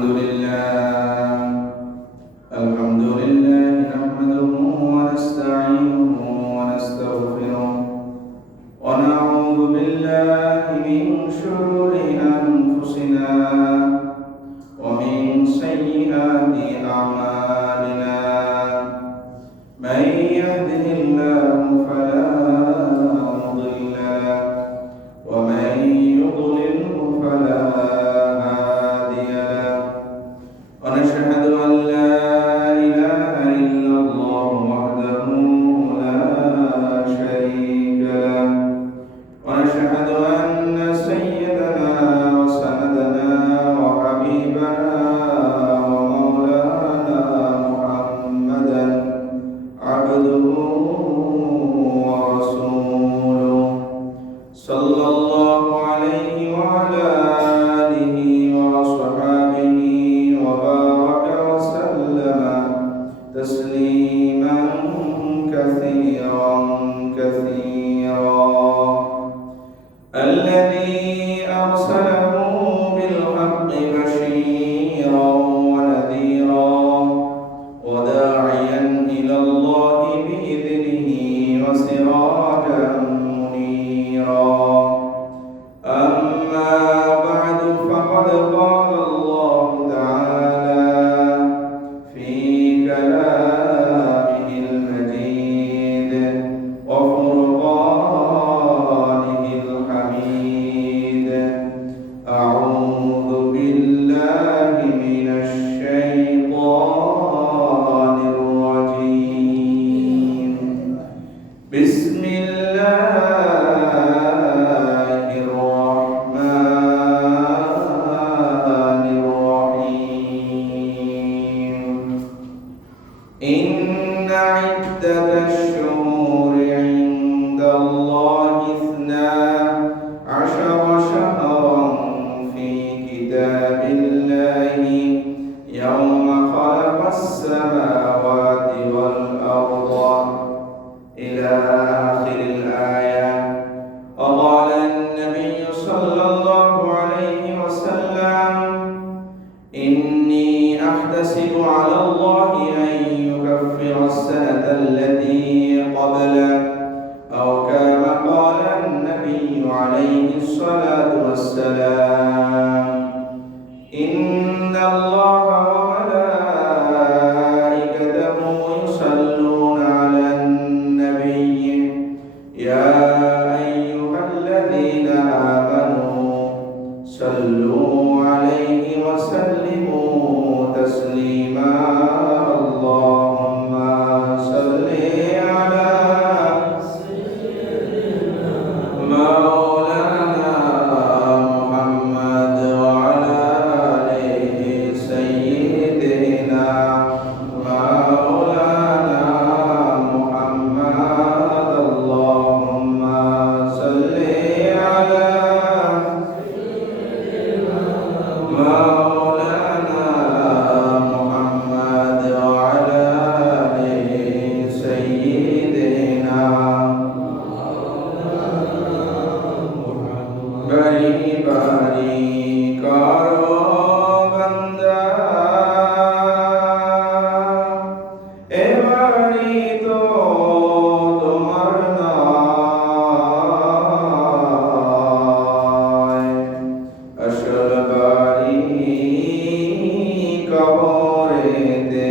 الحمد لله نحمده ونستعينه ونستغفره ونعوذ بالله من شرور أنفسنا ومن سيئات أعمالنا من يهده الله فلا مضل له ومن يضلله فلا هادي له ونشهد أن لا إله إلا الله وحده لا شريك له ونشهد أن سيدنا وسندنا وحبيبنا ومولانا محمدا عبده ورسوله صلى الله عليه وعلى آله وصحبه وبارك وسلم تسليما كثيرا كثيرا الذي أرسله بالحق بشيرا ونذيرا وداعيا إلى الله بإذنه وسراجا منيرا أما بعد فقد قال الله تعالى في كلامه المجيد وفرقانه الحميد أعوذ بالله من الشيطان الرجيم بسم الله الرحمن الرحيم إن عدة الشهور عند الله 12 شهرا في كتاب الله يوم خلق السماوات والأرض إلى آخر الآية. وقال النبي صلى الله عليه وسلم إني أحتسب على الله أن يكفر السنة التي قبله أو كما قال النبي عليه الصلاة والسلام إن الله وملائكته يصلون على النبي يا أيها الذين آمنوا صلوا عليه وسلموا تسليما اللهم صل على مولانا محمد وعلى آله سيدنا مولانا محمد اللهم صل على مولانا محمد وعلى آله سيدنا بری بری کرو بندہ এবারই তো তোমার নয় আসল বাড়ি কবরেতে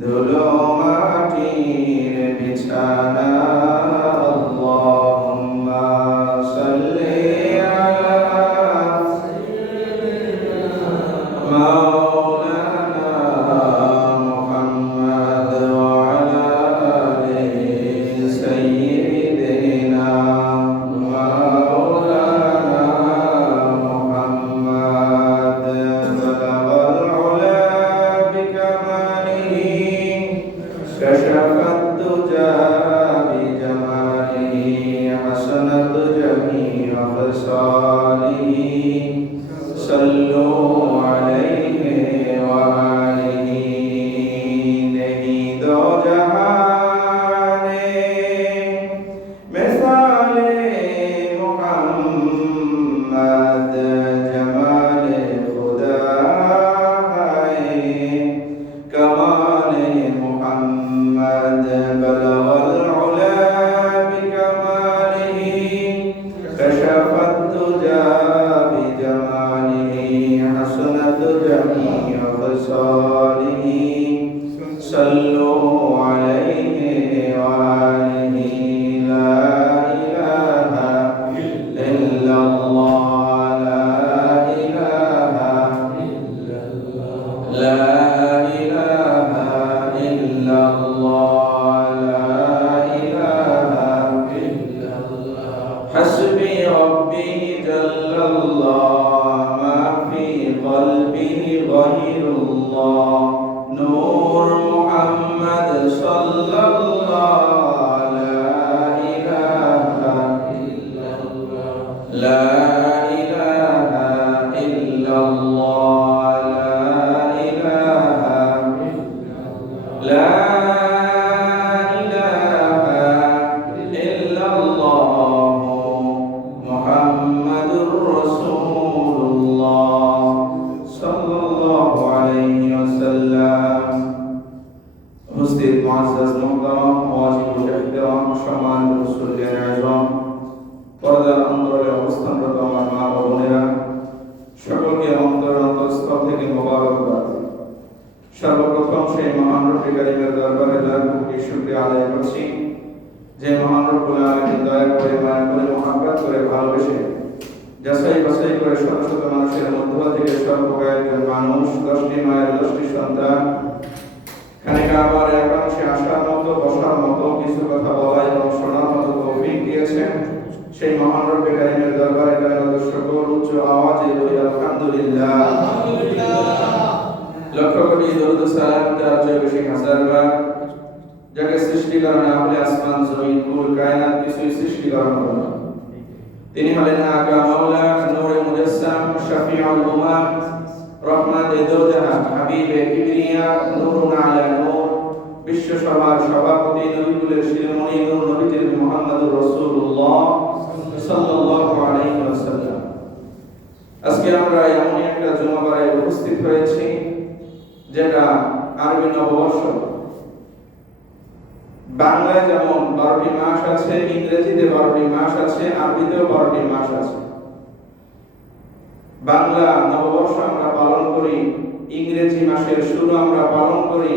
ধুলো মাটির বিছানা আল্লাহুম্মা সাল্লি আলা مولانا محمد وعلى آله سيدنا مولانا محمد بلغ العلا حسنت جميع خصاله صلوا عليه وآله لا إله إلا الله لا إله إلا الله لا إله إلا الله لا إله إلا الله حسبي ربي جل الله ما في قلبي غير الله نور محمد صلى الله لا إله إلا الله لا إله إلا الله لا إله لا إله إلا الله محمد رسول الله صلى الله عليه وسلم উপস্থিত মুআজ্জাজ মুহতারাম ওয়াজিবুল ইহতিরাম সম্মানিত মুসল্লিয়ান আযম পর্দার অন্তরালে অবস্থানরত আমার মা ও বোনেরা সকলকে অন্তরস্থল থেকে মোবারকবাদ। সর্বপ্রথম সেই মহান রব্বুল কারীমের দরবারে লাখ কোটি শুকরিয়া আদায় করছি যে মহান রব্বুল আলামিন দয়া করে মায়া করে মহব্বত করে ভালোবেসে যাচাই বাছাই করে শত শত মানুষের মধ্য থেকে সর্বপ্রকার একজন মানুষ 10টি মায়ের 10টি সন্তান খানিক আবার একাংশে আসার মতো বসার মতো কিছু কথা বলা এবং শোনার মতো তৌফিক দিয়েছেন সেই মহান রব্বুল কারীমের দরবারে কায়নাত সকল উচ্চ আওয়াজে বলি আলহামদুলিল্লাহ আলহামদুলিল্লাহ। লক্ষ কোটি দরুদ সালাম তার চেয়ে বেশি হাজার বার যাকে সৃষ্টি করা না হলে আসমান জমিন কুল কায়নাত কিছুই সৃষ্টি করা হলো না। তিনি হলেন আগা মাওলা নূরে মুজাসসাম শাফিউল উম্মাহ রহমাতে দোজাহান হাবিবে কিবরিয়া নূরুন আলা নূর বিশ্ব সভার সভাপতি নবীকুলের শিরোমণি নূর নবীজির মুহাম্মদুর রাসূলুল্লাহ সাল্লাল্লাহু আলাইহি ওয়াসাল্লাম। আজকে আমরা এমন একটা জুমাবারে উপস্থিত হয়েছি যেটা আরবি নববর্ষ। বাংলায় যেমন 12টি মাস আছে, ইংরেজিতে 12টি মাস আছে, আরবিতেও 12টি মাস আছে। বাংলা নববর্ষ আমরা পালন করি, ইংরেজি মাসের শুরু আমরা পালন করি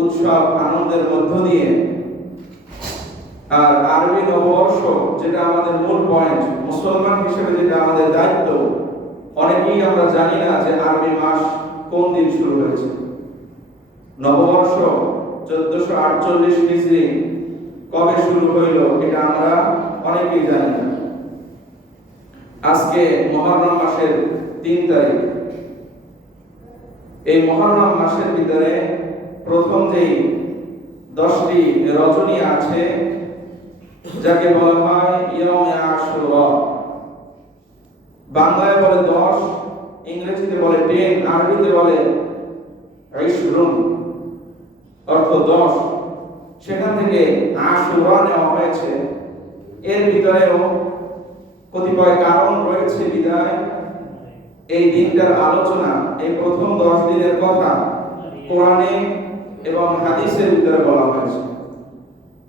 উৎসব আনন্দের মধ্য দিয়ে। আর আরবি নববর্ষ যেটা আমাদের মূল পয়েন্ট, মুসলমান হিসেবে যেটা আমাদের দায়িত্ব, অনেকেই আমরা জানি না যে আরবি মাস কোন দিন শুরু হয়েছে। নববর্ষ 1448 হিজরি কবে শুরু হইল এটা আমরা অনেকেই জানি না। আজকে মুহররম মাসের 3 তারিখ। এই মুহররম মাসের ভিতরে প্রথম যেই 10টি রজনী আছে যাকে বলা হয় ইয়াউমে আশুরা। বাংলায় বলে 10, ইংরেজিতে বলে 10, আরবিতে বলে 20 অর্থ 10। সেখান থেকে আশুরা নেওয়া হয়েছে। এর ভিতরেও কতিপয় কারণ রয়েছে বিধায় এই দিনটার আলোচনা, এই প্রথম 10 দিনের কথা কোরআনে এবং হাদিসের ভিতরে বলা হয়েছে।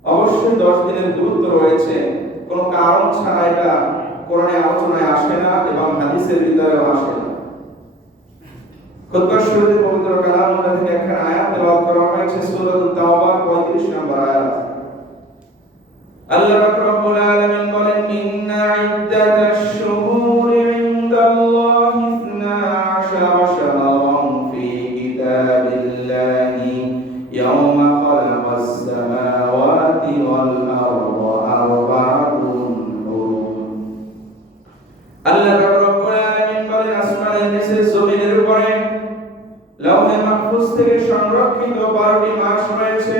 অবশ্যই 10 দিনের গুরুত্ব রয়েছে, কোনো কারণ ছাড়া এটা কোরআনে আলোচনায় আসে না এবং হাদিসের ভিতরেও আসে না। খুতবার শুরুতে পবিত্র কালামুল্লাহ থেকে একটা আয়াত তেলাওয়াত করা হয়েছে, সূরাতুত তাওবা 35 নম্বর আয়াত। আল্লাহ রাব্বুল আলামিন বলেন, ইন্না ইদ্দাতাশ শুহুরি ইনদাল্লাহি 12 শাহরান ফি কিতাবিল্লাহি ইয়াওমা খালাকাস সামাওয়াতি ওয়াল আরদা আরবা'তুন হুরুম। আল্লাহ রাব্বুল আলামিন বলেন, আসমানের নিচে জমিনের উপরে লৌহে মাহফুজ থেকে সংরক্ষিত 12টি মাস রয়েছে।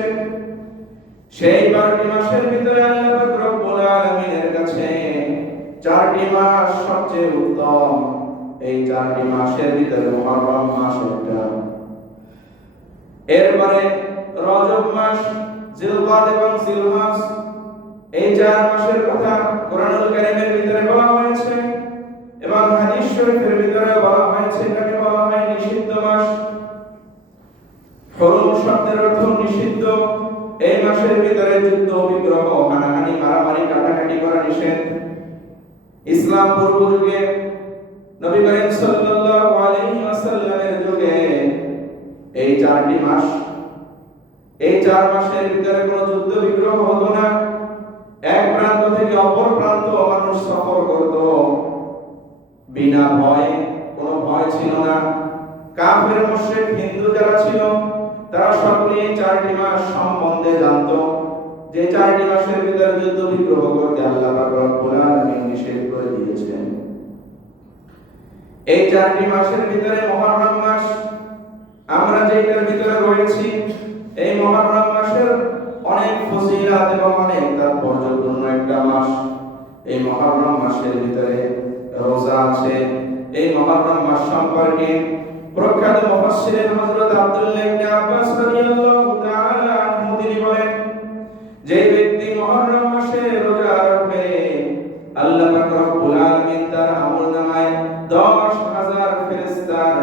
সেই 12টি মাসের ভিতরে আল্লাহ রাব্বুল আলামিনের কাছে 4টি মাস সবচেয়ে উত্তম। এই 4টি মাসের ভিতরে মুহররম মাস একটা, এরপরে রজব মাস, জিলকাদ এবং জিলহজ, এই 4 মাসের কথা কোরআনুল কারীমের ভিতরে বলা হয়েছে এবং হাদিস শরীফের ভিতরে বলা হয়েছে। এটাকে বলা হয় নিষিদ্ধ মাস। হুরুম শব্দের অর্থ নিষিদ্ধ। এই মাসের ভিতরে যুদ্ধ, বিগ্রহ, হানাহানি, মারামারি, কাটাকাটি করা নিষেধ। ইসলাম পূর্ব যুগে নবী করিম সাল্লাল্লাহু আলাইহি এই 4 মাসের ভিতরে কোনো যুদ্ধ বিগ্রহ হতো না। এক প্রান্ত থেকে অপর প্রান্ত মানুষ সফর করত বিনা ভয়ে, কোনো ভয় ছিল না। কাফের মুশরিক হিন্দু যারা ছিল তারা সকলেই 4টি মাস সম্বন্ধে জানতো, যে 4টি মাসের ভিতরে যুদ্ধ বিগ্রহ করতে আল্লাহ পাক রব্বুল আলামিন নিষেধ করে দিয়েছেন। এই 4টি মাসের ভিতরে মুহররম মাস, আমরা যেটার ভিতরে রয়েছি, এই মুহররম মাসের অনেক ফজিলত এবং অনেক তাৎপর্যপূর্ণ একটা মাস। এই মুহররম মাসের ভিতরে রোজা আছে। এই মুহররম মাস সম্পর্কে প্রখ্যাত মুফাসসির হযরত আব্দুল্লাহ ইবনে আব্বাস রাদিয়াল্লাহু তাআলা আনহু তিনি বলেন, যে ব্যক্তি মুহররম মাসে রোজা রাখবে আল্লাহ পাক রব্বুল আলামিন তার আমলনামায় 10,000 ফেরেশতার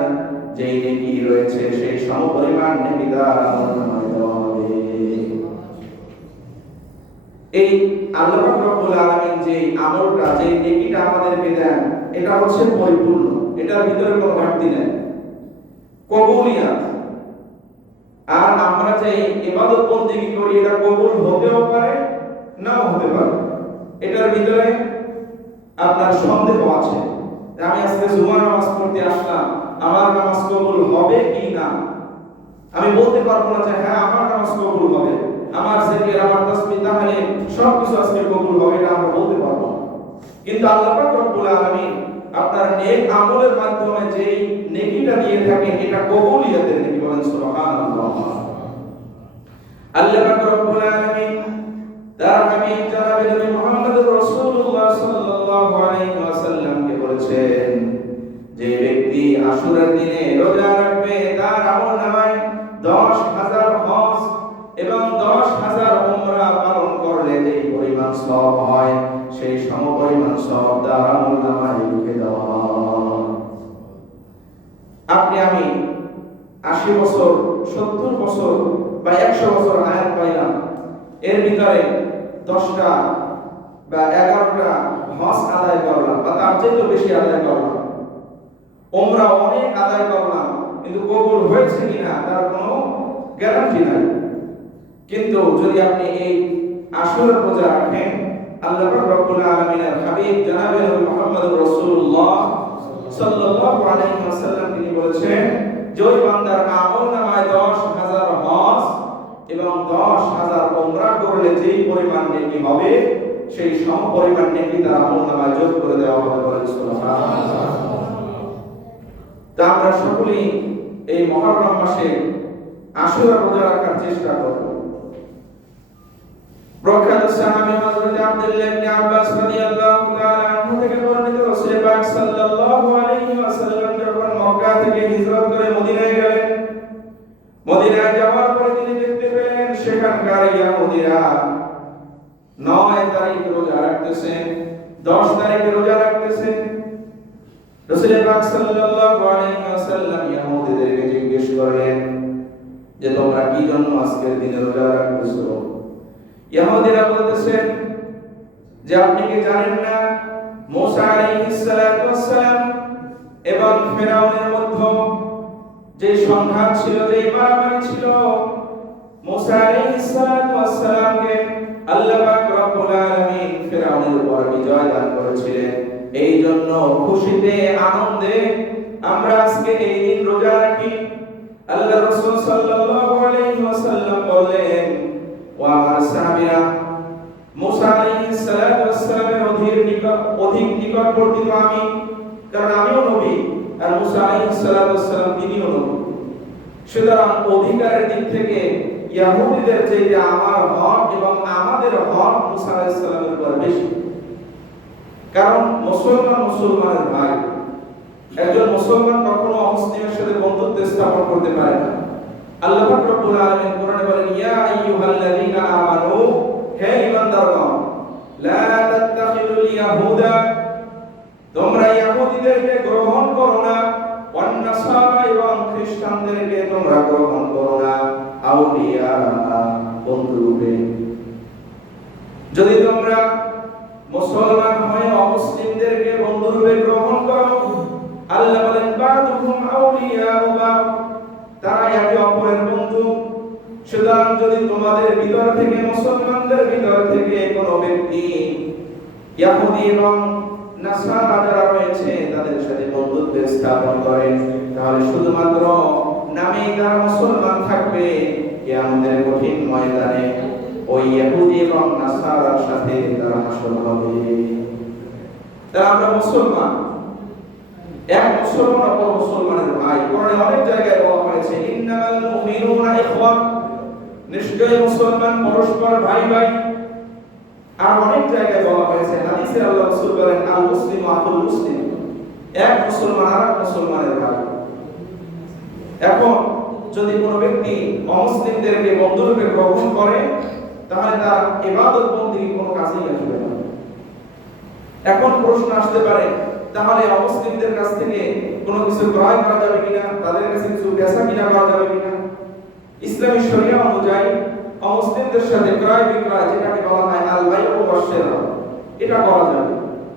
যেই নেকি রয়েছে সেই সমপরিমাণ নেকি তার আমলনামায় দেওয়া হবে। এই আল্লাহ পাক রব্বুল আলামিন যে আমলটা, যে নেকিটা আমাদেরকে দেন, এটা হচ্ছে পরিপূর্ণ, এটার ভিতরে কোনো ঘাটতি নেই, কবুলিয়াত। আর আমরা যে ইবাদত বন্দেগী করি এটা কবুল হতেও পারে, নাও হতে পারে। এটার ভিতরে আপনার সন্দেহ আছে যে আমি আজকে জুমার নামাজ পড়তে আসলাম, আমার নামাজ কবুল হবে কি না। আমি বলতে পারবো না যে হ্যাঁ আমার নামাজ কবুল হবে, আমার জিকির, আমার তাসবিহ, তাহলিল সবকিছু আজকে কবুল হবে, এটা আমরা বলতে পারবো না। কিন্তু আল্লাহ পাক রব্বুল আলামিন আপনার নেক আমলের মাধ্যমে যেই নেকিটা দিয়ে থাকেন এটা কবুলিয়াতের নেকি, বলেন সুবহানাল্লাহ। আল্লাহ পাক রব্বুল আলামিন তার হাবিব জনাবে নবী মুহাম্মদুর রাসূলুল্লাহ সাল্লাল্লাহু আলাইহি ওয়াসাল্লামকে বলেছেন, যে ব্যক্তি আশুরার দিনে রোজা রাখবে তার আমলনামায় 10,000 হজ এবং 10,000 উমরা পালন করলে যেই পরিমাণ সওয়াব হয় সেই সমপরিমাণ সওয়াব তার আমলনামায় লিখে দেওয়া হয়। আপনি আমি 80 বছর, 70 বছর বা 100 বছর হায়াত পাইলাম, এর ভিতরে 10টা বা 11টা হজ আদায় করলাম বা তার চেয়ে বেশি আদায় করলাম, উমরা অনেক আদায় করলাম, কিন্তু কবুল হয়েছে কিনা তার কোনো গ্যারান্টি নাই। কিন্তু যদি আপনি এই আশুরা রোজা রাখেন, আল্লাহ পাক রব্বুল আলামিনের হাবিব জনাবে নবী মুহাম্মদুর রাসূলুল্লাহ সাল্লাল্লাহু আলাইহি ওয়াসাল্লাম তিনি বলেছেন, যে ওই বান্দার আমলনামায় 10,000 হজ এবং 10,000 উমরা করলে যেই পরিমাণ নেকি হবে সেই সমপরিমাণ নেকি তার আমলনামায় যোগ করে দেওয়া হবে, বলেন সুবহানাল্লাহ। তা আমরা সকলেই এই মুহররম মাসে আশুরা রোজা রাখার চেষ্টা করব। প্রখ্যাত সাহাবী হযরত আব্দুল্লাহ ইবনে আব্বাস রাদিয়াল্লাহু তাআলা আনহু থেকে বর্ণিত, রাসূল পাক সাল্লাল্লাহু আলাইহি ওয়াসাল্লাম যখন মক্কা থেকে হিজরত করে মদিনায় গেলেন, মদিনায় যাওয়ার পরে তিনি দেখতে পেলেন সেখানকার ইহুদিরা 9 তারিখ রোজা রাখতেছে, 10 তারিখে রোজা রাখতেছে। রাসূল পাক সাল্লাল্লাহু আলাইহি ওয়াসাল্লাম ইহুদিদেরকে জিজ্ঞেস করলেন যে তোমরা কি জন্য আজকের দিনে রোজা রাখতেছো? ইহুদিরা বলতেছেন যে আপনি কি জানেন না মুসা আলাইহিস সালাতু ওয়াস সালাম এবং ফিরআউনের মধ্যে যে সংঘাত ছিল, যে মারামারি ছিল, মুসা আলাইহিস সালাতু ওয়াস সালামকে আল্লাহ পাক রব্বুল আলামিন ফিরআউনের উপর বিজয় দান করেছিলেন। এই জন্য খুশিতে আনন্দে আমরা আজকে এই দিন রোজা রাখি। আল্লাহ রাসূল সাল্লাল্লাহু আলাইহি ওয়াসাল্লাম বললেন, ও আমার সাহাবীরা, মুসা আলাইহিস সালাতু ওয়াস সালামের অধিক নিকটবর্তী তো আমি, কারণ আমিও নবী আর মুসা আলাইহিস সালাতু ওয়াস সালাম তিনিও নবী। সুতরাং অধিকারের দিক থেকে ইহুদিদের চেয়ে আমার হক এবং আমাদের হক মুসা আলাইহিস সালামের উপর বেশি। কারণ মুসলমানের ভাই, একজন মুসলমান কখনো অমুসলিমের সাথে বন্ধুত্ব স্থাপন করতে পারে না। আল্লাহ পাক রব্বুল আলামিন কোরআনে বলেন, ইয়া আইয়ুহাল্লাযীনা আমানু, হে ঈমানদারগণ, লা তাত্তাখিযুল ইয়াহুদা, তোমরা ইহুদিদেরকে গ্রহণ করো না, ওয়ান নাসারা এবং খ্রিস্টানদেরকে তোমরা গ্রহণ করো না, আউলিয়া, বন্ধুরূপে। যদি তোমরা মুসলমান হয়ে অমুসলিমদেরকে বন্ধুরূপে গ্রহণ করো, আল্লাহ বলেন বাদুহুম আউলিয়া, তারা একে অপরের বন্ধু। সুতরাং যদি তোমাদের ভিতর থেকে, মুসলমানদের ভিতর থেকে কোনো ব্যক্তি ইহুদি এবং নাসারা যারা রয়েছে তাদের সাথে বন্ধুত্ব স্থাপন করে, তাহলে শুধুমাত্র নামেই তারা মুসলমান থাকবে, কিয়ামতের কঠিন ময়দানে ওই ইহুদি এবং নাসারার সাথে তারা হাসর হবে। তারা আমরা মুসলমান, এক মুসলমান অপর মুসলমানের ভাই। কোরআনে অনেক জায়গায় বলা হয়েছে ইন্নাল মুমিনুনা ইখওয়া, নিশ্চয়ই মুসলমান পরস্পর ভাই ভাই। আর অনেক জায়গায় বলা হয়েছে হাদিসে আল্লাহ রাসূল বলেন আল মুসলিমু আখুল মুসলিম, এক মুসলমান আর এক মুসলমানের ভাই। এখন যদি কোনো ব্যক্তি অমুসলিমদেরকে বন্ধুরূপে গ্রহণ করে তাহলে তার ইবাদত বন্দেগী কোনো কাজেই আসবে না। এখন প্রশ্ন আসতে পারে, তাহলে অমুসলিমদের কাছ থেকে কোনো কিছু ক্রয় করা যাবে কিনা, তাদের কাছে কিছু বেচা কিনা করা যাবে কিনা? ইসলামী শরিয়া অনুযায়ী অমুসলিমদের সাথে ক্রয় বিক্রয়, যেটাকে বলা হয় আল বাইউ ওয়াশ শিরা, এটা করা যাবে।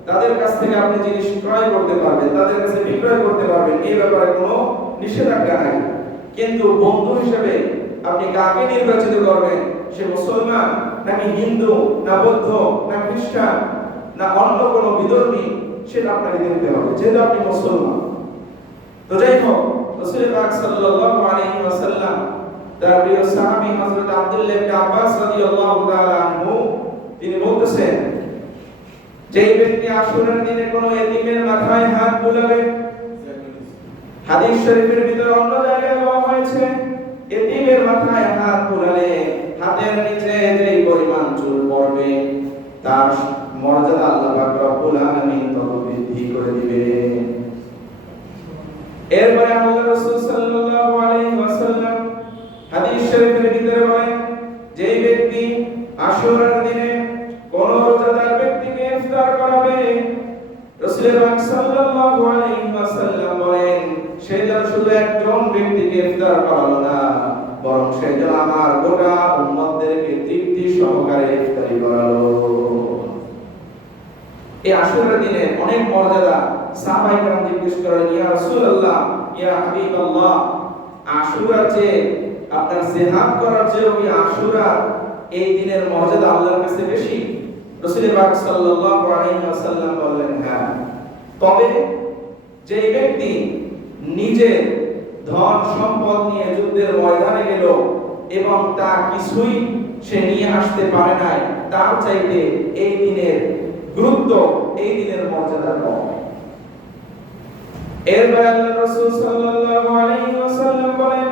তাদের কাছ থেকে আপনি জিনিস ক্রয় করতে পারবেন, তাদের কাছে বিক্রয় করতে পারবেন, এই ব্যাপারে কোনো নিষেধাজ্ঞা নাই। কিন্তু বন্ধু হিসেবে আপনি কাকে নির্বাচিত করবেন? সে মুসলমান নাকি হিন্দু, না বৌদ্ধ, না খ্রিস্টান, না অন্য কোনো বিধর্মী, সেটা আপনাকে দেখতে হবে, যেহেতু আপনি মুসলমান। তো যাই হোক, রাসূল পাক সাল্লাল্লাহু আলাইহি ওয়াসাল্লাম তার প্রিয় সাহাবী হযরত আব্দুল্লাহ ইবনে আব্বাস রাদিয়াল্লাহু তাআলা আনহু তিনি বলতেছেন, যেই ব্যক্তি আশুরার দিনে কোনো এতিমের মাথায় হাত বুলাবে, হাদিস শরীফের ভিতরে অন্য জায়গায় বলা হয়েছে এতিমের মাথায় হাত বুলালে হাতের নিচে যেই পরিমাণ চুল পড়বে তার মর্যাদা আল্লাহ পাক রব্বুল আলামিন তত বৃদ্ধি করে দিবে। এরপরে আল্লাহ রাসূল সাল্লাল্লাহু আলাইহি ওয়াসাল্লাম হাদিস শরীফের ভিতরে বলেন, যেই ব্যক্তি আশুরার দিনে কোন রোজাদার ব্যক্তিকে ইফতার করাবে, রাসূল পাক সাল্লাল্লাহু আলাইহি ওয়াসাল্লাম বলেন, সে যেন শুধু একজন ব্যক্তিকে ইফতার করালো না, বরং সে যেন আমার গোটা উম্মতদেরকে তৃপ্তি সহকারে ইফতারি করালো। এই আশুরার দিনে অনেক মর্যাদা। সাহাবায়ে কেরাম জিজ্ঞেস করেন, ইয়া রাসূলুল্লাহ, ইয়া হাবিবাল্লাহ, আশুরার চেয়ে আপনার জিহাদ করার চেয়ে কি আশুরা এই দিনের মর্যাদা আল্লাহর কাছে বেশি? রাসূল পাক সাল্লাল্লাহু আলাইহি ওয়াসাল্লাম বললেন, হ্যাঁ। তবে যে ব্যক্তি নিজে ধন সম্পদ নিয়ে যুদ্ধের ময়দানে গেল এবং তা কিছুই সে নিয়ে আসতে পারে নাই, তার চাইতে এই দিনের গুরুত্ব, এই দিনের মর্যাদা কম। এরপর আল্লাহর রাসূল সাল্লাল্লাহু আলাইহি ওয়াসাল্লাম বলেন,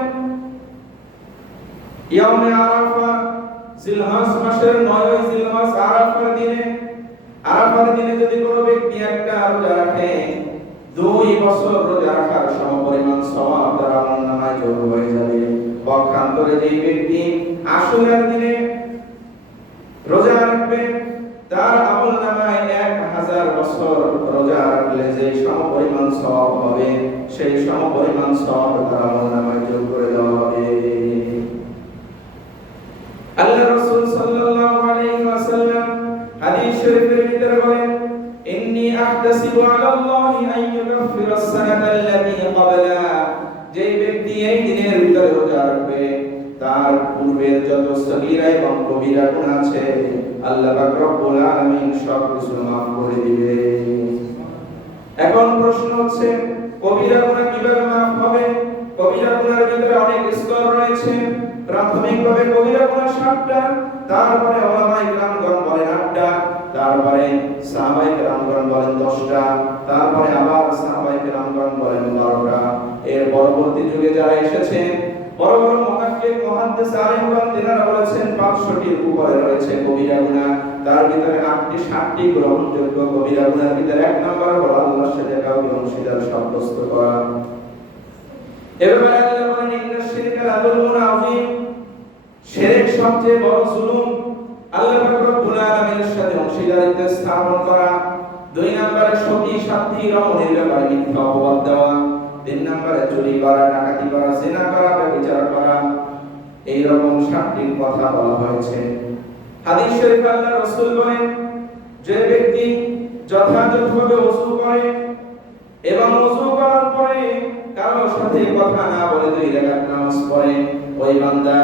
ইয়াউমে আরাফা, জিলহজ মাসের 9 জিলহজ আরাফার দিনে যদি কোনো ব্যক্তি একটা রোজা রাখে, 2 বছর রোজা রাখার সমপরিমাণ সওয়াব তার আমলনামায় যোগ হয়ে যাবে। পক্ষান্তরে যে ব্যক্তি আশুরার দিনে রোজা রাখবে, তার আমলনামায় 1000 বছর রোজা রাখলে যে সমপরিমাণ সওয়াব হবে, সেই সমপরিমাণ সওয়াব তার আমলনামায় যোগ করে দেওয়া হবে। আল্লাহ রাসূল সাল্লাল্লাহু আলাইহি ওয়াসাল্লাম হাদিস শরীফের ভিতরে বলেন, ইন্নী আহতাসিবু আলাল্লাহি আন ইউকাফিরা আস-সানাতা আল্লাতী ক্বাবলা, যে ব্যক্তি এই দিনের ভিতরে রোজা রাখবে তার পূর্বের যত সগীরা এবং কবিরা গুনাহ আছে আল্লাহ পাক রব্বুল আলামিন সব কিছু মাফ করে দিবে। এখন প্রশ্ন হচ্ছে, কবিরা গুনাহ কিভাবে মাফ হবে? কবিরা গুনাহের ভিতরে অনেক স্তর রয়েছে। প্রাথমিকভাবে কবিরা গুনাহ 7টা, তারপরে উলামায়ে কিরামগণ বলেন 8টা, তারপরে সাহাবায়ে কিরামগণ বলেন 10টা, তারপরে আবার সাহাবায়ে কিরামগণ বলেন 12টা। এর পরবর্তী যুগে যারা এসেছেন বড় বড় মুহাক্কিক মুহাদ্দিস আলেমগণ তিনারা বলেছেন 500টির উপরে রয়েছে কবিরা গুনাহ। তার ভিতরে 7টি গ্রহণযোগ্য কবিরা গুনাহের ভিতরে 1 নম্বর হলো আল্লাহর সাথে কাউকে অংশীদার সাব্যস্ত করা। এবারে আল্লাহ বলেন, ইন্নাশ শিরকা লাযুলমুন আযীম, শিরক সবচেয়ে বড় জুলুম, আল্লাহ পাক রব্বুল আলামিনের সাথে অংশীদারিত্ব স্থাপন করা। 2 নম্বরে সতী সাথী রমণীর ব্যাপারে মিথ্যা অপবাদ দেওয়া। 3 নম্বরে চুরি করা, ডাকাতি করা, জিনা করা, ব্যভিচার করা। এই রকম 7টি কথা বলা হয়েছে। হাদিস শরীফে আল্লাহ রাসূল বলেন, যে ব্যক্তি যথাযথভাবে ওযু করে এবং ওযু করার পরে কারো সাথে কথা না বলে 2 রাকাত নামাজ পড়ে, ওই বান্দা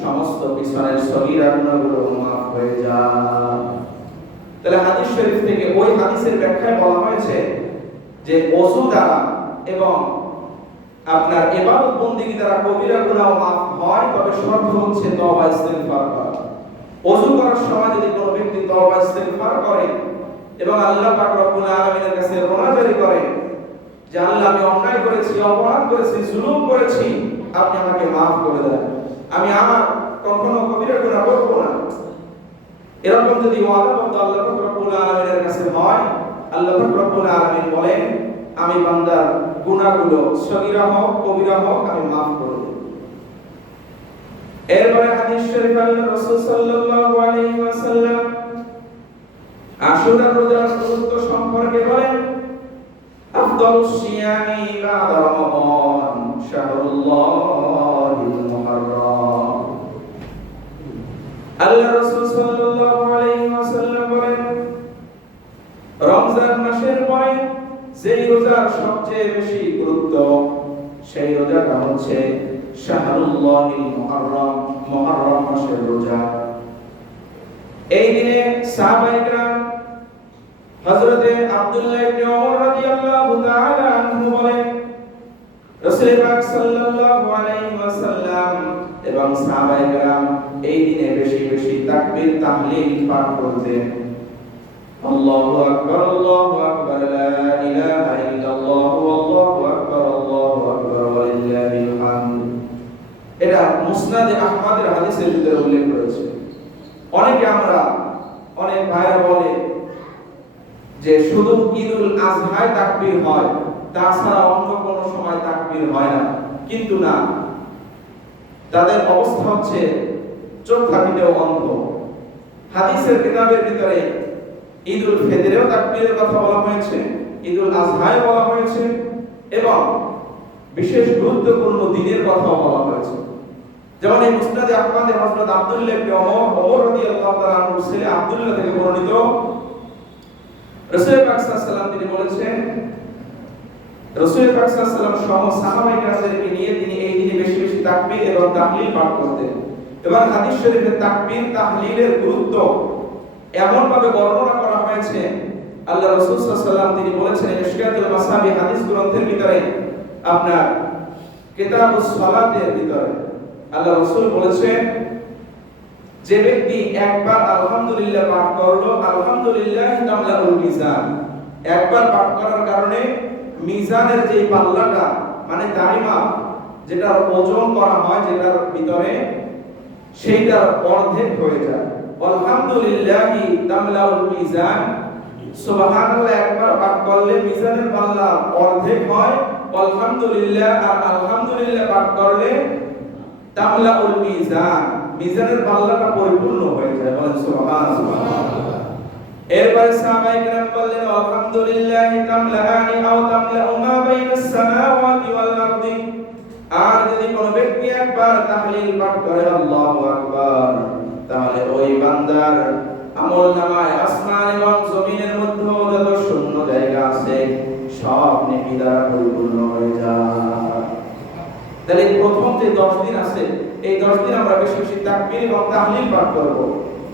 সমস্ত পিছনের সগীরা গুনাহগুলো মাফ হয়ে যায়। তাহলে হাদিস শরীফ থেকে ওই হাদিসের ব্যাখ্যায় বলা হয়েছে যে ওযু দ্বারা এবং আপনার ইবাদত বন্দেগী দ্বারা কবিরা গুনাহ মাফ হয়, তবে শর্ত হচ্ছে তওবা ইস্তিগফার করা। ওযু করার সময় যদি কোনো ব্যক্তি তওবা ইস্তিগফার করে এবং আল্লাহ পাক রব্বুল আলামিনের কাছে মোনাজাত করে যে আল্লাহ, আমি অন্যায় করেছি, অপরাধ করেছি, জুলুম করেছি, আপনি আমাকে মাফ করে দেন, আমি আর কখনো কবিরা গুনাহ করব না, এরকম যদি ওয়াদাবদ্ধ আল্লাহ পাক রব্বুল আলামিনের কাছে হয়, আল্লাহ পাক রব্বুল আলামিন বলেন আমি বান্দার গুনাহগুলো সগীরা হোক কবিরা হোক আমি মাফ করে দেব। এরপরে হাদিস শরীফে আল্লাহ রাসূল সাল্লাল্লাহু আলাইহি ওয়াসাল্লাম আশুরার রোজার গুরুত্ব সম্পর্কে বলেন, আফদালুস সিয়ামি বা'দা রমাদান শাহরুল্লাহিল মুহাররম। আল্লাহ রাসূল সাল্লাল্লাহু আলাইহি ওয়াসাল্লাম বলেন, রমজান মাসের পরে যেই রোজার সবচেয়ে বেশি গুরুত্ব, সেই রোজাটা হচ্ছে শাহরুল্লাহিল মুহাররম, মুহাররম মাসের রোজা। এই দিনে সাহাবায়ে কেরাম হযরতে আব্দুল্লাহ ইবনে ওমর রাদিয়াল্লাহু তাআলা আনহু বলেন, রাসূল পাক সাল্লাল্লাহু আলাইহি ওয়াসাল্লাম এবং সাহাবায়ে কেরাম এই দিনে বেশি বেশি তাকবীর তাহলিল পাঠ করতেন। আল্লাহু আকবার, আল্লাহু আকবার, লা ইলাহা ইল্লাল্লাহ, আল্লাহু আকবার, আল্লাহু আকবার, ওয়ালিল্লাহিল হামদ। এটা মুসনাদ আহমদের হাদিসের ভিতরে উল্লেখ করেছে। অনেক ভাইরা বলে যে শুধু ঈদুল আজহায় তাকবীর হয়, তাছাড়া অন্য কোনো সময় তাকবীর হয় না। কিন্তু না, তাদের অবস্থা হচ্ছে চোখ থাকিতেও অন্ধ। হাদিসের কিতাবের ভিতরে ঈদুল ফিতরেও তাকবীরের কথা বলা হয়েছে, ঈদুল আজহায় বলা হয়েছে এবং বিশেষ গুরুত্বপূর্ণ দিনের কথা বলা হয়েছে। যেমন এই মুসনাদে আহমদে হযরত আব্দুল্লাহ ইবনে ওমর রাদিয়াল্লাহু তাআলা আনহু ছেলে আব্দুল্লাহ থেকে বর্ণিত, রাসূল পাক সাল্লাল্লাহু আলাইহি ওয়াসাল্লাম তিনি বলেছেন, রাসূল পাক সাল্লাল্লাহু আলাইহি ওয়াসাল্লাম সহ সাহাবায়ে কেরামদেরকে নিয়ে তিনি এই দিনে বেশি বেশি তাকবীর এবং তাহলিল পাঠ করতেন। এবং হাদিস শরীফে তাকবীর তাহলিলের গুরুত্ব এমন ভাবে বর্ণনা করা হয়েছে, আল্লাহ রাসূল সাল্লাল্লাহু আলাইহি ওয়াসাল্লাম তিনি বলেছেন ইশকাতুল মাসাবি হাদিস গ্রন্থের ভিতরে আপনার কিতাবুস সালাতের ভিতরে আল্লাহ রাসূল বলেছেন, যে ব্যক্তি একবার আলহামদুলিল্লাহ পাঠ করলো, আলহামদুলিল্লাহ তামলাউল মিজান, একবার পাঠ করার কারণে মিজানের যে পাল্লাটা মানে দাড়িমা যেটা ওজন করা হয় যেটার ভিতরে, সেইটার অর্ধেক হয়ে যায়। আলহামদুলিল্লাহি তামলাউল মিজান, সুবহানাল্লাহ একবার পাঠ করলে মিজানের পাল্লা অর্ধেক হয়। আলহামদুলিল্লাহ আর আলহামদুলিল্লাহ পাঠ করলে তামলাউল মিজান, মিজানের পাল্লাটা পরিপূর্ণ হয়ে যায়। বলেন সুবহানাল্লাহ। এরপরে সাহাবায়ে কেরাম বললেন, আলহামদুলিল্লাহি তামলাআনি আও তামলাউ মা বাইনাস সামাওয়াতি ওয়াল আরদি। আর যদি কোনো ব্যক্তি একবার তাহলিল পাঠ করে আল্লাহু আকবার, তাহলে ওই বান্দার আমলনামায় আসমান এবং জমিনের মধ্যে যত শূন্য জায়গা আছে সব নেকি দ্বারা পরিপূর্ণ হয়ে যায়। তাহলে প্রথম যে 10 দিন আছে, এই 10 দিন আমরা বেশি বেশি তাকবীর এবং তাহলিল পাঠ করব।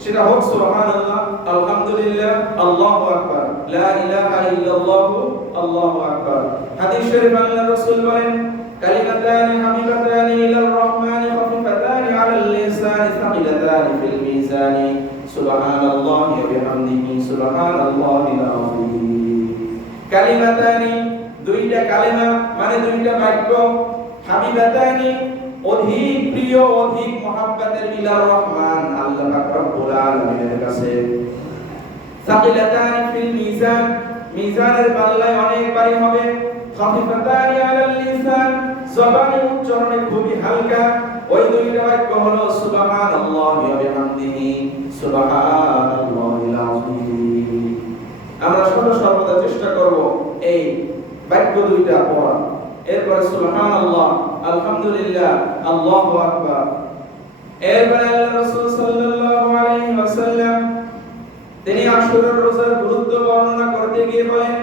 সেটা হোক সুবহানাল্লাহ, আলহামদুলিল্লাহ, আল্লাহু আকবার, লা ইলাহা ইল্লাল্লাহ, আল্লাহু আকবার। হাদিস শরীফে আল্লাহ রাসূল বলেন, কালিমাতানি হাবিবাতানি ইলার রহমানি খাফিফাতানি আলাল লিসানি সাকিলাতানি ফিল মিজানি সুবহানাল্লাহি ওয়া বিহামদিহি সুবহানাল্লাহিল আযীম। কালিমাতানি, দুইটা কালেমা মানে দুইটা বাক্য, হাবিবাতানি অধিক প্রিয়, অধিক মহব্বতের, ইলার রহমান আল্লাহ পাক রব্বুল আলামিনের কাছে, সাকিলাতানি ফিল মিজান মিজানের পাল্লায় অনেক ভারী হবে, খাফিফাতানি আলাল লিসান জবানের উচ্চারণে খুবই হালকা। ওই দুইটা বাক্য হলো সুবহানাল্লাহি ওয়া বিহামদিহি সুবহানাল্লাহিল আযীম। আমরা সর্বদা চেষ্টা করব এই বাক্য দুইটা পড়া। এরপরে সুবহানাল্লাহ, আলহামদুলিল্লাহ, আল্লাহু আকবার। এরপরে আল্লাহ রাসূল সাল্লাল্লাহু আলাইহি ওয়াসাল্লাম তিনি আশুরার রোজার গুরুত্ব বর্ণনা করতে গিয়ে বলেন,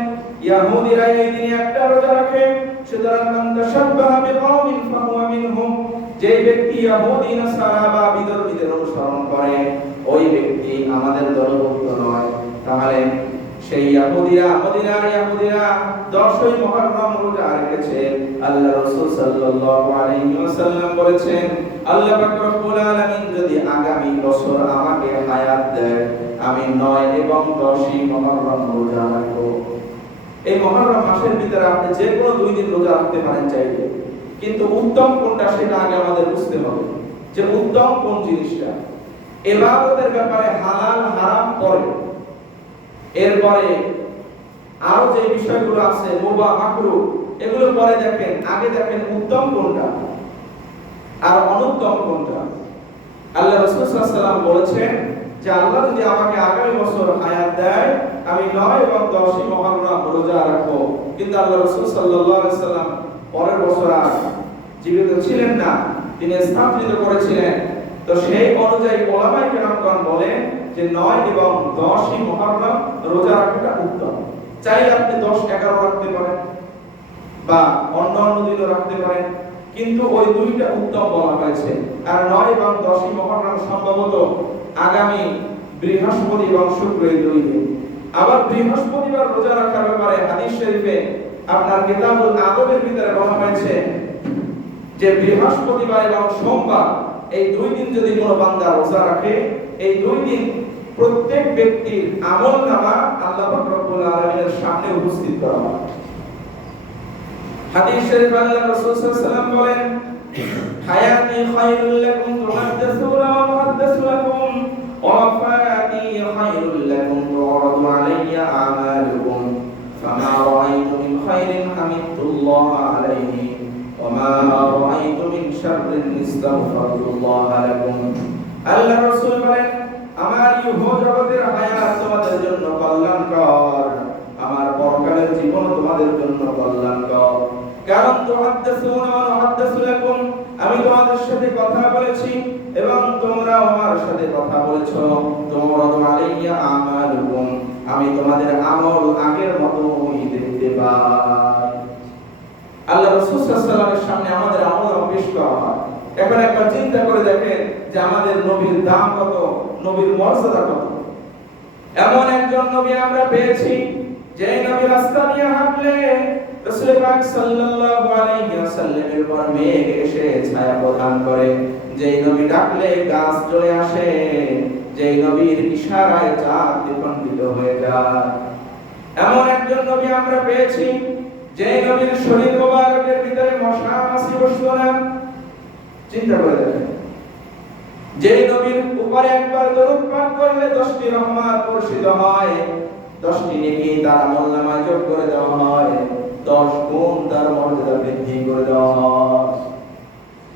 ইহুদিরা এই দিনে একটা রোজা রাখে, সুতরাং মান তাশাব্বাহা বিকওমিন ফাহুয়া মিনহুম। যে ব্যক্তি ইহুদি নাসারা বা বিধর্মীদের অনুসরণ করে ওই ব্যক্তি আমাদের দলভুক্ত নয়। তাহলে সেই ইহুদিরা মদিনার ইহুদিরা 10ই মুহররম রোজা রেখেছে। আল্লাহ রাসূল সাল্লাল্লাহু আলাইহি ওয়াসাল্লাম বলেছেন, আল্লাহ পাক রব্বুল আলামিন যদি আগামী বছর আমাকে হায়াত দেয়, আমি 9 এবং 10ই মুহররম রোজা রাখব। এই মুহররম মাসের ভিতরে আপনি যে কোনো 2 দিন রোজা রাখতে পারেন চাইলে, কিন্তু উত্তম কোনটা সেটা আগে আমাদের বুঝতে হবে, যে উত্তম কোন জিনিসটা। ইবাদতের ব্যাপারে হালাল হারাম পরে, এরপরে আরো যে বিষয়গুলো আছে মুবাহ মাকরুহ, এগুলো পরে দেখেন, আগে দেখেন উত্তম কোনটা আর অনুত্তম কোনটা। আল্লাহ রাসূল সাল্লাল্লাহু আলাইহি ওয়াসাল্লাম বলেছেন যে আল্লাহ যদি আমাকে আগামী বছর হায়াত দেয়, আমি 9 এবং 10ই মুহররম রোজা রাখবো। কিন্তু আল্লাহ রাসূল সাল্লাল্লাহু আলাইহি ওয়াসাল্লাম পরের বছর আর জীবিত ছিলেন না, তিনি স্থাপিত করেছিলেন। তো সেই অনুযায়ী উলামায়ে কেরামগণ বলেন যে 9 এবং 10ই মুহররম রোজা রাখাটা উত্তম। চাইলে আপনি 10, 11 রাখতে পারেন বা অন্য দিনও রাখতে পারেন, কিন্তু ওই দুইটা উত্তম বলা হয়েছে। আর 9 এবং 10ই মুহররম সম্ভবত আগামী বৃহস্পতি এবং শুক্র এই 2 দিন। আবার বৃহস্পতিবার রোজা রাখার ব্যাপারে হাদিস শরীফে আপনার কিতাবুল আদবের ভিতরে বলা হয়েছে যে বৃহস্পতিবার এবং সোমবার এই 2 দিন যদি কোনো বান্দা রোজা রাখে, এই 2 দিন প্রত্যেক ব্যক্তির আমলনামা আল্লাহ পাক রব্বুল আলামিনের সামনে উপস্থিত করা হয়। হাদিস শরীফে আল্লাহ রাসূল সাল্লাল্লাহু আলাইহি ওয়াসাল্লাম বলেন, হায়াতি খায়রুল লাকুম তুহাদ্দিসুনা ওয়া মুহাদ্দিসু লাকুম ওয়া ওয়াফাতি খায়রুল লাকুম তু'রাদু আলাইয়া আমালুকুম ফামা রাআইতু মিন খায়রিন হামিদুল্লাহ আলাইহি ওয়া মা রাআইতু মিন শাররিন ইস্তাগফারতুল্লাহ লাকুম। আল্লাহ রাসূল বলেন, আমার ইহ জগতের হায়াত তোমাদের জন্য কল্যাণকর, আমার পরকালের জীবন তোমাদের জন্য কল্যাণকর। কারণ তুহাদ্দিসুনা ওয়া নুহাদ্দিসু লাকুম, আমি তোমাদের সাথে কথা বলেছি এবং তোমরাও আমার সাথে কথা বলেছো। তু'রাদু আলাইয়া আমালুকুম, আমি তোমাদের আমল আগের মতই দেখতে পাই। আল্লাহ রাসূল সাল্লাল্লাহু আলাইহি ওয়াসাল্লামের সামনে আমাদের আমল পেশ করা হয়। এখন একবার চিন্তা করে দেখেন যে আমাদের নবীর দাম কত, নবীর মর্যাদা কত। এমন একজন নবী আমরা পেয়েছি যে নবী রাস্তা দিয়ে হাঁটলে রাসূল পাক সাল্লাল্লাহু আলাইহি ওয়াসাল্লামের উপর মেঘ এসে ছায়া প্রদান করে, যেই নবী ডাকলে গাছ চলে আসে, যেই নবীর ইশারায় চাঁদ দ্বিখণ্ডিত হয়ে যায়। এমন একজন নবী আমরা পেয়েছি যে নবীর শরীর মোবারকের ভিতরে মশা মাছি বসতো না। চিন্তা করে দেখেন, যে নবীর উপরে একবার দরুদ পাঠ করলে 10টি রহমত বর্ষিত হয়, 10টি নেকি তার আমলনামায় যোগ করে দেওয়া হয়, 10 গুণ তার মর্যাদা বৃদ্ধি করে দেওয়া হয়।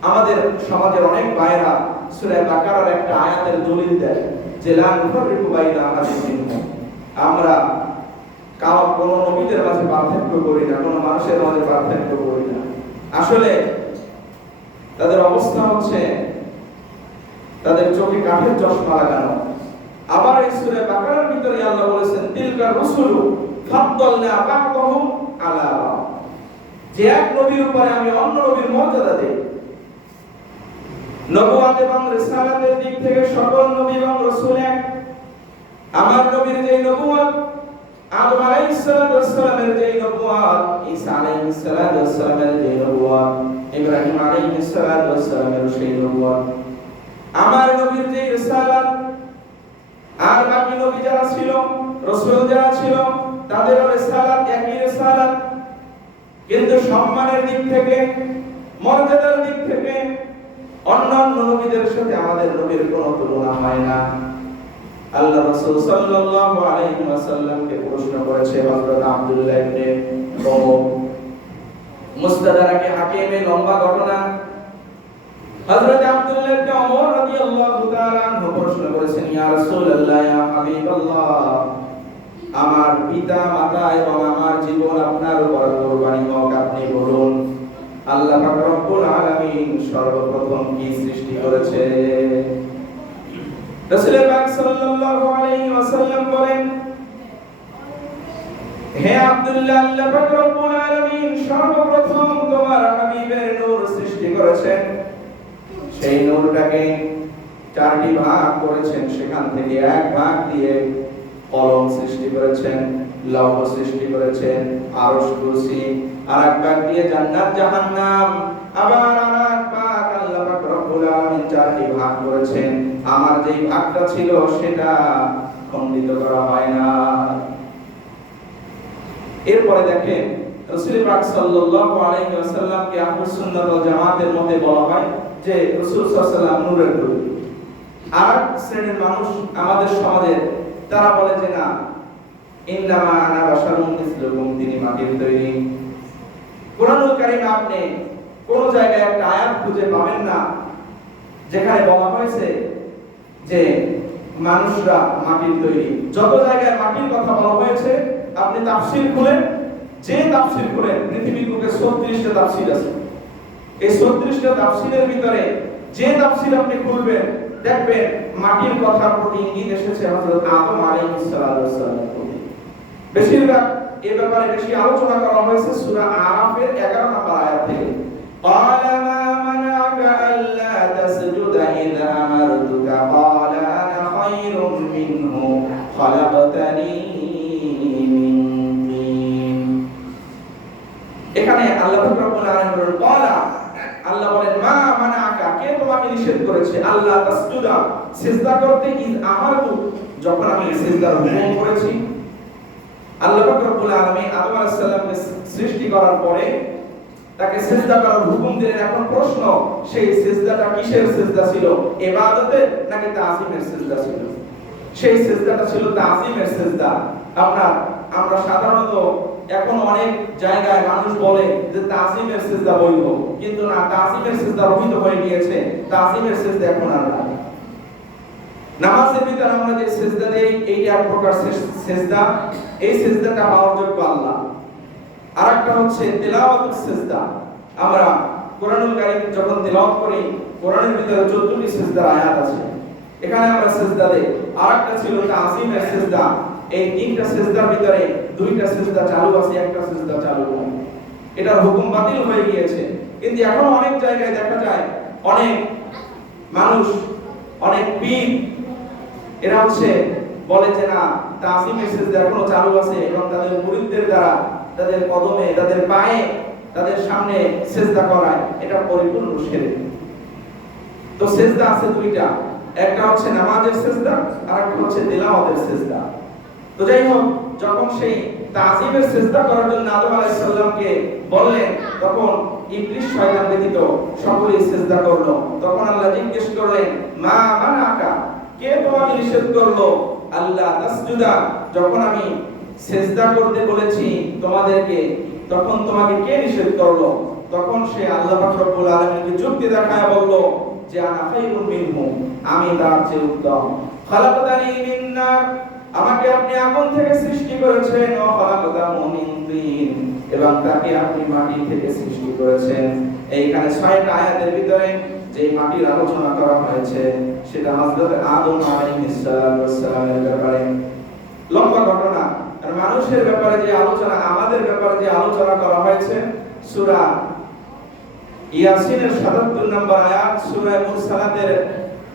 আমাদের সমাজের অনেক ভাইরা সূরা বাকারার একটা আয়াতের দলিল দেয় যে লা নুফাররিকু বাইনা আহাদিন মিনহুম, আমরা কোন নবীদের মাঝে পার্থক্য করি না, কোন মানুষের মাঝে পার্থক্য করি না। আসলে তাদের অবস্থা হচ্ছে তাদের চোখে কাঠের চশমা লাগানো। আবার এই সূরা বাকারার ভিতরে আল্লাহ বলেছেন তিলকা রাসূলু ফাদ্দালনা বা'দাহুম আলা বা'দ, যে এক নবীর উপরে আমি অন্য নবীর মর্যাদা দেই। নবুয়ত এবং রিসালাতের দিক থেকে সকল নবী এবং রাসূল এক। আমার নবীর যে নবুয়ত, আদম আলাইহিস সালাতু ওয়াস সালামের যে নবুয়ত, ঈসা আলাইহিস সালাতু ওয়াস সালামের যে নবুয়ত, ইব্রাহিম আলাইহিস সালাতু ওয়াস সালামের সেই নবুয়ত, আমার নবীর যে রিসালাত, আর বাকি নবী যারা ছিল, রাসূল যারা ছিল, তাদেরও রিসালাত একই রিসালাত। কিন্তু সম্মানের দিক থেকে, মর্যাদার দিক থেকে অন্যান্য নবীদের সাথে আমাদের নবীর কোনো তুলনা হয় না। আল্লাহ রাসূল সাল্লাল্লাহু আলাইহি ওয়াসাল্লামকে প্রশ্ন করেছে হযরত আব্দুল্লাহ ইবনে উমর, মুস্তাদরাকে হাকিমে লম্বা ঘটনা। হযরত আব্দুল্লাহ ইবনে উমর রাদিয়াল্লাহু তাআলা আনহু প্রশ্ন করেছেন, ইয়া রাসূলুল্লাহ, ইয়া হাবিবাল্লাহ, আমার পিতা মাতা এবং আমার জীবন আপনার উপর কুরবানি হোক, আপনি বলুন আল্লাহ পাক রব্বুল আলামিন সর্বপ্রথম কি সৃষ্টি করেছে? রাসূল পাক সাল্লাল্লাহু আলাইহি ওয়াসাল্লাম বলেন, হে আব্দুল্লাহ, আল্লাহ পাক রব্বুল আলামিন সর্বপ্রথম তোমার হাবিবের নূর সৃষ্টি করেছেন। সেই নূরটাকে চারটি ভাগ করেছেন, সেখান থেকে এক ভাগ দিয়ে কলম সৃষ্টি করেছেন, লৌহ সৃষ্টি করেছেন, আরশ কুরসি, আর এক ভাগ দিয়ে জান্নাত জাহান্নাম, আবার আর এক ভাগ আল্লাহ পাক রব্বুল আলামিন চারটি ভাগ করেছেন। আমার যেই ভাগটা ছিল সেটা খণ্ডিত করা হয় না। এরপরে দেখেন রাসূল পাক সাল্লাল্লাহু আলাইহি ওয়াসাল্লামকে আহলুস সুন্নাত ওয়াল জামাতের মধ্যে বলা হয় যে রাসূল সাল্লাল্লাহু আলাইহি ওয়াসাল্লাম নূরের নূর। আর শ্রেণীর মানুষ আমাদের সমাজে তারা বলে যে না, ইন্নামা আনা বাশারুম মিসলুকুম, তিনি মাটির তৈরি। কোরআনুল কারীমে আপনি কোন জায়গায় একটা আয়াত খুঁজে পাবেন না যেখানে বলা হয়েছে যে মানুষরা মাটির তৈরি। যত জায়গায় মাটির কথা বলা হয়েছে আপনি তাফসীর খুলেন, যে তাফসীর খুলেন, পৃথিবীর বুকে 36টা তাফসীর আছে। এই 36টা তাফসীরের ভিতরে যে তাফসীর আপনি খুলবেন দেখবেন মাটির কথার প্রতি ইঙ্গিত এসেছে হযরত আদম আলাইহিস সালামের প্রতি। বেশিরভাগ এই ব্যাপারে বেশি আলোচনা করা হয়েছে সূরা আরাফের 11 নম্বর আয়াত থেকে। ক্বালা মা মানাআকা আল্লা তাসজুদা ইযা আমারতুকা ক্বালা আনা খায়রুম মিনহু খালাকতানি মিন তিন। এখানে আল্লাহ রাব্বুল আলামিন বলেন ক্বালা, আল্লাহ বলেন মা মানাআকা, কে তোমাকে নিষেধ করেছে আল্লাহ তাসজুদা, সিজদা করতে, ইয আমারতু, যখন আমি সিজদার হুকুম করেছি। আল্লাহ পাক রব্বুল আলামিন আদম আলাইহিস সালামকে সৃষ্টি করার পরে তাকে সিজদা করার হুকুম দিলেন। এখন প্রশ্ন, সেই সিজদাটা কিসের সিজদা ছিল? ইবাদতের নাকি তাজিমের সিজদা ছিল? সেই সিজদাটা ছিল তাজিমের সিজদা। আমরা সাধারণত এখন অনেক জায়গায় মানুষ বলে যে তাজিমের সিজদা বৈধ, কিন্তু না, তাজিমের সিজদা রহিত হয়ে গিয়েছে। তাজিমের সিজদা এখন আর নাই। নামাজের ভিতরে আমরা যে সিজদা দেই এইটা এক প্রকার সিজদা, এই সিজদাটা পাওয়ার যোগ্য আল্লাহ। আরেকটা হচ্ছে তিলাওয়াতুস সিজদা। আমরা কোরআনুল কারীম যখন তিলাওয়াত করি, কোরআনের ভিতরে 14টি সিজদার আয়াত আছে, এখানে আমরা সিজদা দেই। আরেকটা ছিল তাজিমের সিজদা। এই তিনটা সিজদার ভিতরে দুইটা সিজদা চালু আছে, একটা সিজদা চালু নেই। এটার হুকুম বাতিল হয়ে গিয়েছে। কিন্তু এখন অনেক জায়গায় দেখা যায় অনেক মানুষ, অনেক পীর, এরা বলে যে না, তাজিমের সিজদা এখনো চালু আছে এবং তাদের মুরিদদের দ্বারা তাদের কদমে, তাদের পায়ে, তাদের সামনে সিজদা করায়, এটা পরিপূর্ণ শিরক। তো সিজদা আছে দুইটা, একটা হচ্ছে নামাজের সিজদা আর একটা হচ্ছে তিলাওয়াতের সিজদা। তো যাই হোক, যখন সেই তাজিমের সিজদা করার জন্য আদম আলাইহিস সালামকে বললেন, তখন ইবলিস শয়তান ব্যতীত সকলেই সিজদা করলো। তখন আল্লাহ জিজ্ঞেস করলেন মা মানাকা, কে তোমাকে নিষেধ করলো আল্লাহ তাসজুদা, যখন আমি সিজদা করতে বলেছি তোমাদেরকে, তখন তোমাকে কে নিষেধ করলো? তখন সে আল্লাহ পাক রব্বুল আলামিনকে যুক্তি দেখায় বলল যে আনা খায়রুম মিনহু, আমি তার চেয়ে উত্তম। খালাকতানি মিন নার, আমাকে আপনি আগুন থেকে সৃষ্টি করেছেন, ও খালাকতাহু মিন তিন, এবং তাকে আপনি মাটি থেকে সৃষ্টি করেছেন। এইখানে 6টা আয়াতের ভিতরে যে মাটির আলোচনা করা হয়েছে সেটা হযরত আদম আলাইহিস সালামের ব্যাপারে লম্বা ঘটনা। আর মানুষের ব্যাপারে যে আলোচনা, আমাদের ব্যাপারে যে আলোচনা করা হয়েছে সূরা ইয়াসিনের ৭৭ নম্বর আয়াত, সূরা মুরসালাতের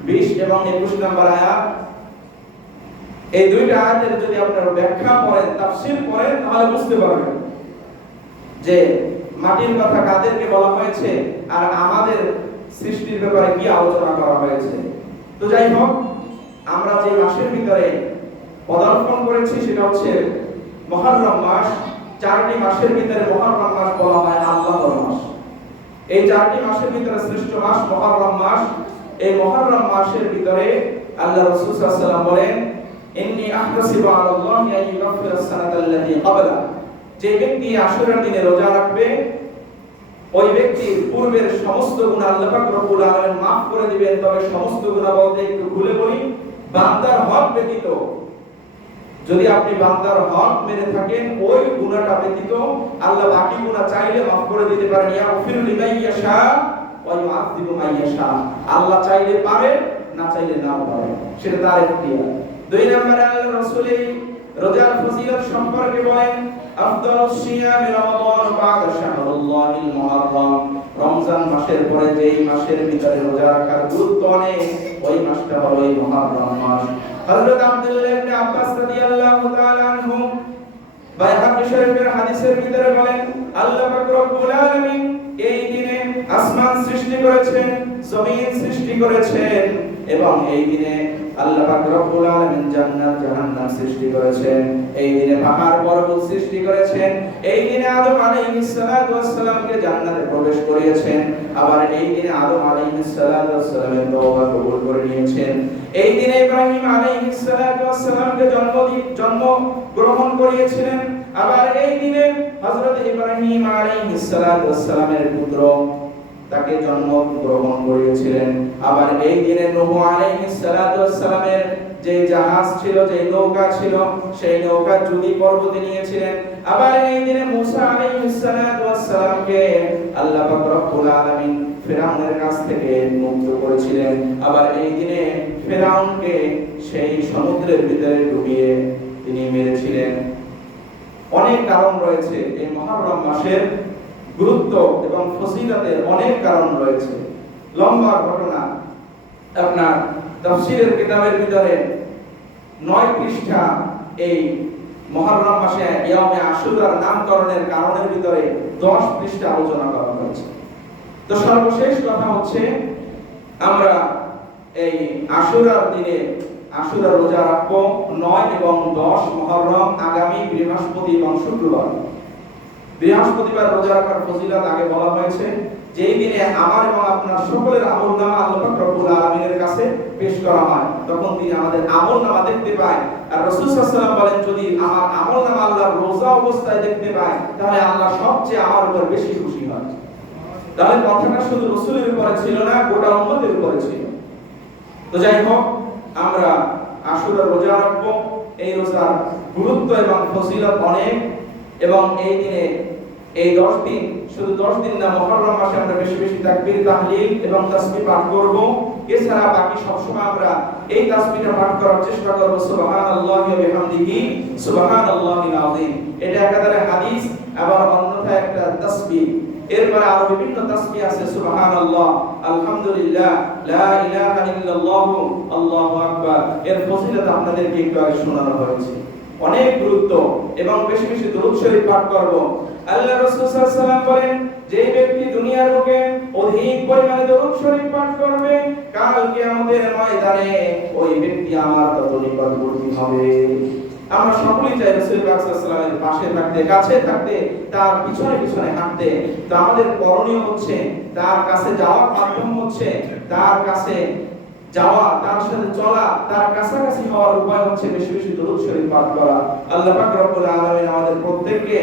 20 এবং 21 নম্বর আয়াত, এই দুইটা আয়াতের যদি আপনারা ব্যাখ্যা করেন, তাফসীর করেন, তাহলে বুঝতে পারবেন যে মাটির কথা কাদেরকে বলা হয়েছে আর আমাদের সৃষ্টির ব্যাপারে কি আলোচনা করা হয়েছে। তো যাই হোক, আমরা যে মাসের ভিতরে পদার্পণ করেছি সেটা হচ্ছে মুহররম মাস। 4টি মাসের ভিতরে মুহররম মাস বলা হয় আল্লাহর মাস। এই 4টি মাসের ভিতরে শ্রেষ্ঠ মাস মুহররম মাস। এই মুহররম মাসের ভিতরে আল্লাহ রাসূল সাল্লাল্লাহু আলাইহি ওয়াসাল্লাম বলেন, ইন্নী আহতাসিবু আলাল্লাহি আন ইউগাফিরাস সানাতাল্লাতী ক্বাবলা, যে ব্যক্তি আশুরার দিনে রোজা রাখবে ওই ব্যক্তির পূর্বের সমস্ত গুনাহ আল্লাহ পাক রব্বুল আলামিন maaf করে দিবেন। তবে সমস্ত গুনাহ বলতে একটু খুলে বলি, বান্দার হক ব্যতীত, যদি আপনি বান্দার হক মেরে থাকেন ওই গুনাহটা ব্যতীত আল্লাহ বাকি গুনাহ চাইলে maaf করে দিতে পারেন। ইয়াগফিরু লিমান ইয়াশা ওয়া ইউআযযিবু মান ইয়াশা, আল্লাহ চাইলে পারে, না চাইলে নাও পারে, সেটা তার ইখতিয়ার। 2 নম্বরে আল্লাহ রাসূল রোজার ফজিলত সম্পর্কে বলেন, আফদালুস সিয়ামি রমাদান বা'দা শাহরুল্লাহিল মুহাররম। রমজান মাসের পরে যেই মাসের ভিতরে রোজা রাখার গুরুত্ব অনেক, ওই মাসটা হলো এই মুহররম মাস। হযরত আব্দুল্লাহ ইবনে আব্বাস রাদিয়াল্লাহু তাআলা আনহু বাইহাকী শরীফের হাদিসের ভিতরে বলেন, আল্লাহ পাক রব্বুল আলামিন এই দিনে আসমান সৃষ্টি করেছেন, জমিন সৃষ্টি করেছেন, এবং এই দিনে আল্লাহ পাক রব্বুল আলামিন জান্নাত জাহান্নাম সৃষ্টি করেছেন। এই দিনে পাহাড় পর্বত সৃষ্টি করেছেন। এই দিনে আদম আলাইহিস সালাতু ওয়াস সালামকে জান্নাতে প্রবেশ করিয়েছেন। আবার এই দিনে আদম আলাইহিস সালাতু ওয়াস সালামের তওবা কবুল করে নিয়েছেন। এই দিনে ইব্রাহিম আলাইহিস সালাতু ওয়াস সালামকে জন্ম গ্রহণ করিয়েছিলেন। আবার এই দিনে হযরত ইব্রাহিম আলাইহিস সালাতু ওয়াস সালামের পুত্র তাকে জন্ম গ্রহণ করিয়েছিলেন। আবার এই দিনে নূহ আলাইহিস সালাতু ওয়াস সালামের যে জাহাজ ছিল, যে নৌকা ছিল, সেই নৌকা জুদি পর্বতে নিয়েছিলেন। আবার এই দিনে মূসা আলাইহিস সালাতু ওয়াস সালামকে আল্লাহ পাক রব্বুল আলামিন ফিরআউনের কাছ থেকে মুক্ত করেছিলেন। আবার এই দিনে ফিরআউনকে সেই সমুদ্রের ভিতরে ডুবিয়ে তিনি মেরেছিলেন। অনেক কারণ রয়েছে এই মুহররম মাসের গুরুত্ব এবং ফজিলতের, অনেক কারণ রয়েছে। লম্বা ঘটনা, আপনার তাফসীরের কিতাবের ভিতরে 9 পৃষ্ঠা এই মুহররম মাসে ইয়ামে আশুরার নামকরণের কারণের ভিতরে 10 পৃষ্ঠা আলোচনা করা হয়েছে। তো সর্বশেষ কথা হচ্ছে, আমরা এই আশুরার দিনে আশুরা রোজা রাখবো 9 এবং 10 মুহররম, আগামী বৃহস্পতি এবং শুক্রবার। বৃহস্পতিবার রোজা রাখার ফজিলত আগে বলা হয়েছে, যেই দিনে আমার এবং আপনার সকলের আমলনামা আল্লাহ পাক রব্বুল আলামিনের কাছে পেশ করা হয়, তখন তিনি আমাদের আমলনামা দেখতে পায়। আর রাসূল সাল্লাল্লাহু আলাইহি ওয়াসাল্লাম বলেন, যদি আমার আমলনামা আল্লাহ রোজা অবস্থায় দেখতে পায়, তাহলে আল্লাহ সবচেয়ে আমার উপর বেশি খুশি হয়। তাহলে কথাটা শুধু রাসূলের উপরে ছিল না, গোটা উম্মতের উপরে ছিল। তো যাই হোক, আমরা আশুরা রোজা রাখবো। এই রোজার গুরুত্ব এবং ফজিলত অনেক, এবং এই দিনে এই 10 দিন, শুধু 10 দিন না, মুহররম মাসে আমরা বেশি বেশি তাকবীর, তাহলিল এবং তাসবিহ পাঠ করব। এছাড়া বাকি সব সময় আমরা এই তাসবিহটা পাঠ করার চেষ্টা করব, সুবহানাল্লাহি ওয়া বিহামদিহি সুবহানাল্লাহিল আযীম। এটা একাধারে হাদিস, আবার অন্যথায় একটা তাসবিহ। এরপরে আরো বিভিন্ন তাসবিহ আছে, সুবহানাল্লাহ, আলহামদুলিল্লাহ, লা ইলাহা ইল্লাল্লাহ, আল্লাহু আকবার। এর ফজিলত আপনাদেরকে একটু আগে শোনানো হয়েছে। অনেক গুরুত্ব, এবং বেশি বেশি দরুদ শরীফ পাঠ করব। আল্লাহ রাসূল সাল্লাল্লাহু আলাইহি ওয়াসাল্লাম বলেন, যে ব্যক্তি দুনিয়ার বুকে অধিক পরিমাণে দরুদ শরীফ পাঠ করবে, কাল কিয়ামতের ময়দানে ওই ব্যক্তি আমার তত নিকটবর্তী হবে। আমরা সকলেই চাই রাসূল পাক সাল্লাল্লাহু আলাইহি ওয়াসাল্লামের পাশে থাকতে, কাছে থাকতে, তার পিছনে পিছনে হাঁটতে। তো আমাদের করণীয় হচ্ছে, তার কাছে যাওয়ার মাধ্যম হচ্ছে তার কাছে যাওয়া, তার সাথে চলা, তার কাছাকাছি হওয়ার উপায় হচ্ছে বেশি বেশি দরুদ শরীফ পাঠ করা। আল্লাহ পাক রব্বুল আলামিন আমাদের প্রত্যেককে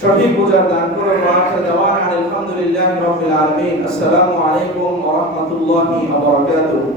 সঠিক বুঝার দান করুন। ওয়া আখিরু দাওয়ানা আলহামদুলিল্লাহি রাব্বিল আলামিন। আসসালামু আলাইকুম ওয়া রাহমাতুল্লাহি ওয়া বারাকাতুহু।